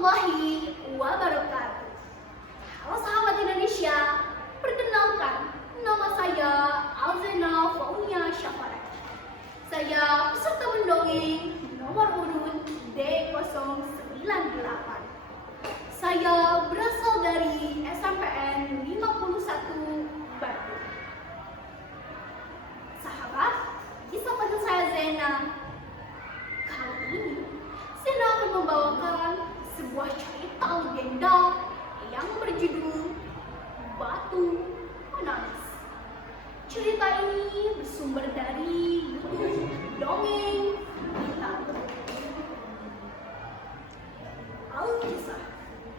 warahmatullahi wabarakatuh. Halo sahabat Indonesia, perkenalkan nama saya Alzena Faunia Syafarat. Saya peserta mendongeng nomor urut D098. Saya berasal dari SMPN 51 Bandung. Sahabat, kisah panjang saya Zena. Kali ini Zena akan membawakan sebuah cerita legenda yang berjudul Batu Menangis. Cerita ini bersumber dari buku dongeng kita. Alkisah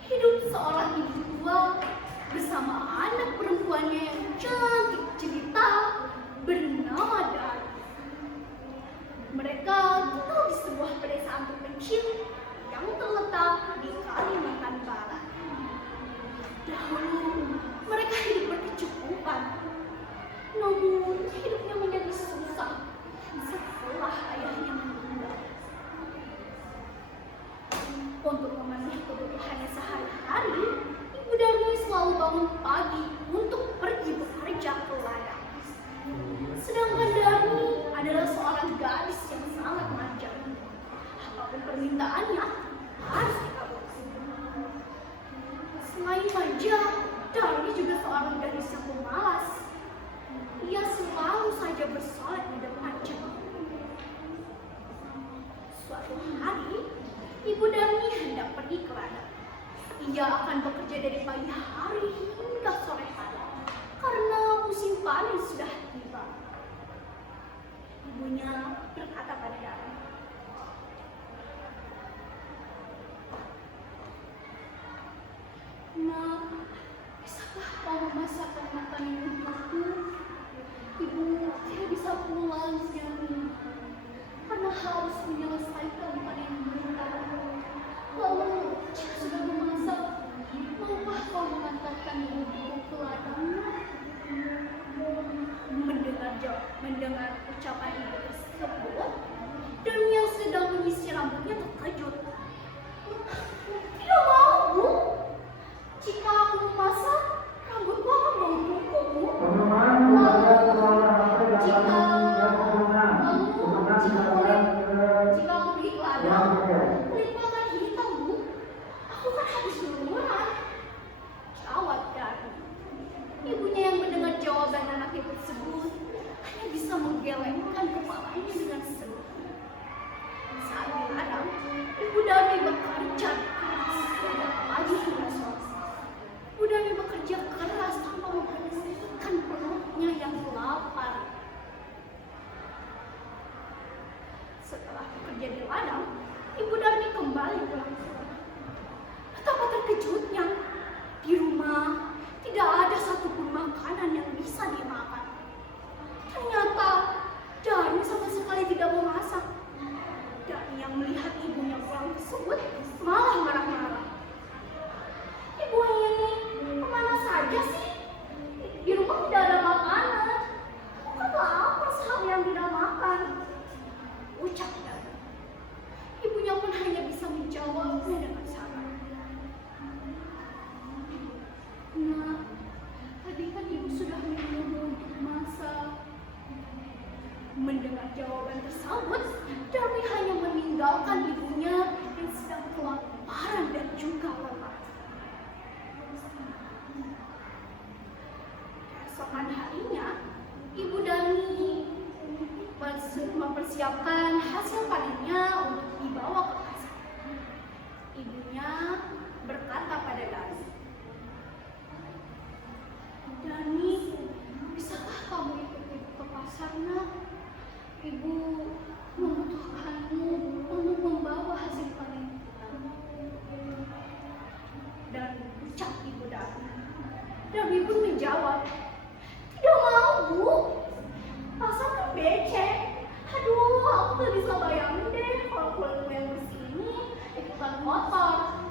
hidup seorang ibu tua bersama anak perempuannya yang cantik jelita bernama Dani. Mereka tinggal di sebuah pedesaan terpencil yang terletak di Kalimantan Barat. Dahulu mereka hidup berkecukupan, namun hidupnya menjadi susah setelah ayahnya meninggal. Untuk memenuhi kebutuhannya sehari-hari, Ibu Darmi selalu bangun pagi untuk pergi bekerja ke ladang. Sedangkan Darmi adalah seorang gadis yang sangat manja. Apapun permintaannya harus dikabulkan. Selain manja, Darmi juga seorang gadis yang pemalas. Ia selalu saja bersolat di depan cermin. Suatu hari, Ibu Darmi hendak pergi ke ladang. Ia akan bekerja dari pagi hari hingga sore hari karena musim panen sudah tiba. Ibunya berkata pada Darmi, "Nak, bisakah kau memasakkan makanan untukku? Ibu tidak bisa pulang siang ini karena harus menyelesaikan panen bentar. Lalu, jika sudah memasak, maukah kau mengantarkan ibuku ke ladang?" Mendengar ucapan ibu tersebut, dan yang sedang menyisir rambutnya terkejut. "Tidak mau, Bu. Jika aku memasak, rambutku akan bau kuku, Bu. Jika aku pergi ke ladang, kulitku akan hitam, Bu. Aku kan habis lumuran," jawab Darmi. Ibunya yang mendengar jawaban anaknya tersebut hanya bisa menggelengkan kepalanya dengan sedih. Saat di ladang, Ibu Darmi bekerja keras sejak pagi hingga sore. Ibu Darmi bekerja keras tanpa memperhatikan perutnya yang lapar. Setelah bekerja di ladang, Ibu Darmi kembali pulang. Betapa terkejutnya, di rumah tidak ada satupun makanan yang bisa dimakan. Ternyata Darmi sama sekali tidak mau masak. Darmi yang melihat ibunya pulang tersebut malah marah-marah. "Ibu ini kemana saja sih? Di rumah tidak ada makanan. Kamu kata apa seharian tidak makan?" ucap Darmi. Ibunya pun hanya bisa menjawabnya dengan sabar. "Nak, tadi kan ibu sudah menyuruh untuk masak." Mendengar jawaban tersebut, Darmi hanya meninggalkan ibunya yang sedang kelaparan dan juga lelah. Keesokan harinya, Ibu Darmi mempersiapkan hasil panennya untuk dibawa ke pasar. Ibunya berkata pada Darmi, "Darmi, bisakah kamu ikut ibu ke pasar, Nak? Ibu membutuhkanmu untuk membawa hasil panen." Dan ucap Ibu Darmi. Darmi pun menjawab, "Tidak mau, Bu. Pasar kan becek. Aduh, aku gak bisa bayangin deh kalau kulitku yang bersih ini ikutan kotor."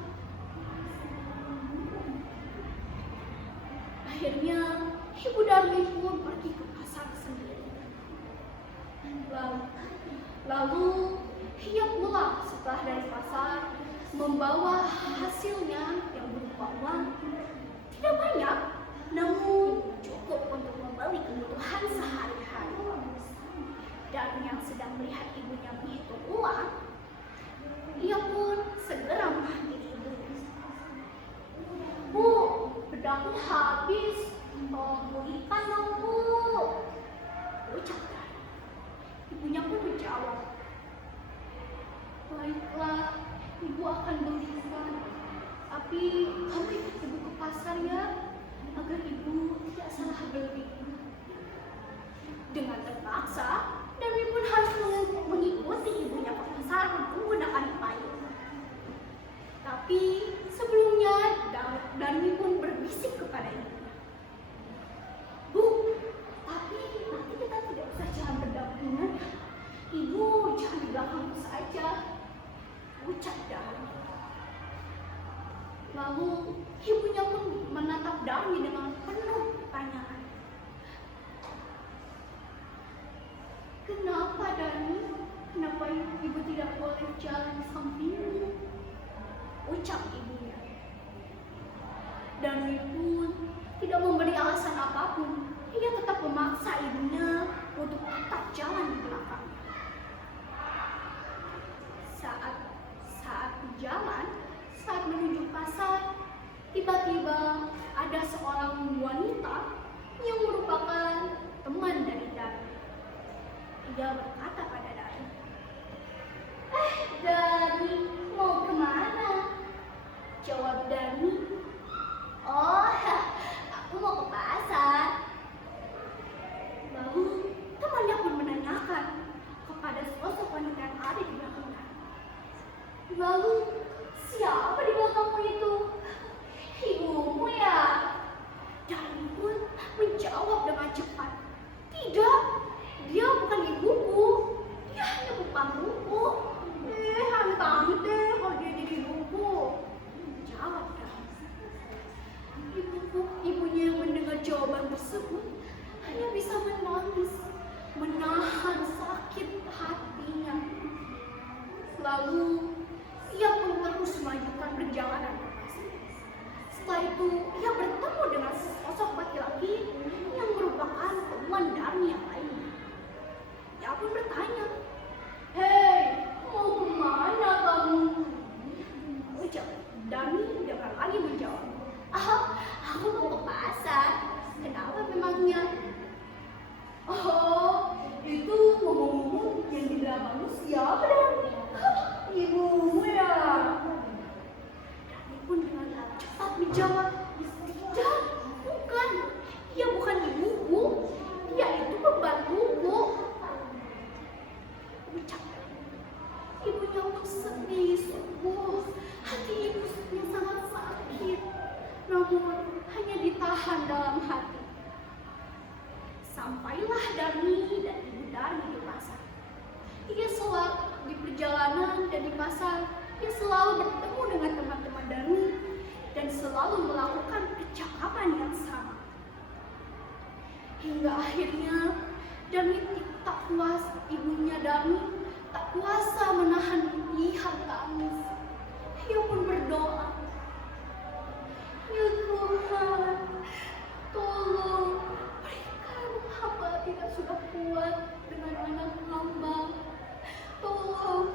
Akhirnya, Ibu Darmi pun pergi ke pasar sendiri. Lalu membawa hasilnya yang berupa uang. Tidak banyak, namun cukup untuk membeli kebutuhan sehari-hari. Dan yang sedang melihat ibunya menghitung uang, ia pun segera menghampiri ibu. "Bu, bedaknya habis. Tolong belikan dong, Bu," ucap Dani. Ibunya pun menjawab, "Baiklah, Ibu akan belikan. Tapi kamu ikut Ibu ke pasar ya, agar Ibu tidak salah beli." Dengan terpaksa, Dani pun harus mengikuti ibunya ke pasar menggunakan payung. Tapi sebelumnya, Dani pun berbisik kepada ibunya, "Bu, tapi nanti kita tidak bisa jalan berdampingan. Ibu jangan di belakangku saja," ucap Dani. Lalu ibunya pun menatap Dani dengan penuh pertanyaan. "Kenapa, Dani? Kenapa ibu tidak boleh jalan di sampingmu?" ucap ibunya. Dani pun tidak memberi alasan apapun. Ia tetap memaksa ibunya untuk tetap jalan di belakangnya. Saat berjalan, saat menuju pasar, tiba-tiba ada seorang wanita yang merupakan teman dari Dani. Ia berkata pada Dani, "Dani, mau kemana?" Jawab Dani, "Oh, aku mau ke pasar." Lalu temannya pun menanyakan kepada sosok wanita yang ada di belakang Dani, "Lalu siapa di belakangmu itu?" "Ibumu ya?" Dani pun menjawab dengan cepat, "Tidak, dia bukan ibuku. Dia hanya pembantuku." "Hantang deh kalau dia jadi ibuku," jawab Dani. Ibunya yang mendengar jawaban tersebut hanya bisa menangis, menahan sakit hatinya. Lalu ia pun terus melanjutkan perjalanan ke pasar. Setelah itu ia bertemu dengan sosok laki-laki yang merupakan teman Dani yang lainnya. Ia pun bertanya, "Hei, mau kemana kamu?" Ucap Dani dengan lagi menjawab, "Aku mau ke pasar." "Kenapa memangnya?" "Oh, itu ngomong-ngomong yang di belakangmu siapa, Dani?" "Ibumu ya?" Dani pun dengan cepat menjawab, "Tidak, bukan. Dia bukan ibuku. Dia itu pembantuku," ucap Dani. Ibunya pun sedih sungguh. Hati ibu yang sangat sakit, namun hanya ditahan dalam hati. Sampailah Dani dan ibu Dani di pasar. Ia selalu di perjalanan dan di pasar, ia selalu bertemu dengan teman-teman Dani dan selalu melakukan percakapan yang sama. Hingga akhirnya Dani tak kuasa, ibunya Dani tak kuasa menahan lihat tangis. Ia pun berdoa, "Ya Tuhan, tolong berikan hamba tidak sudah kuat dengan anak hamba. Tolong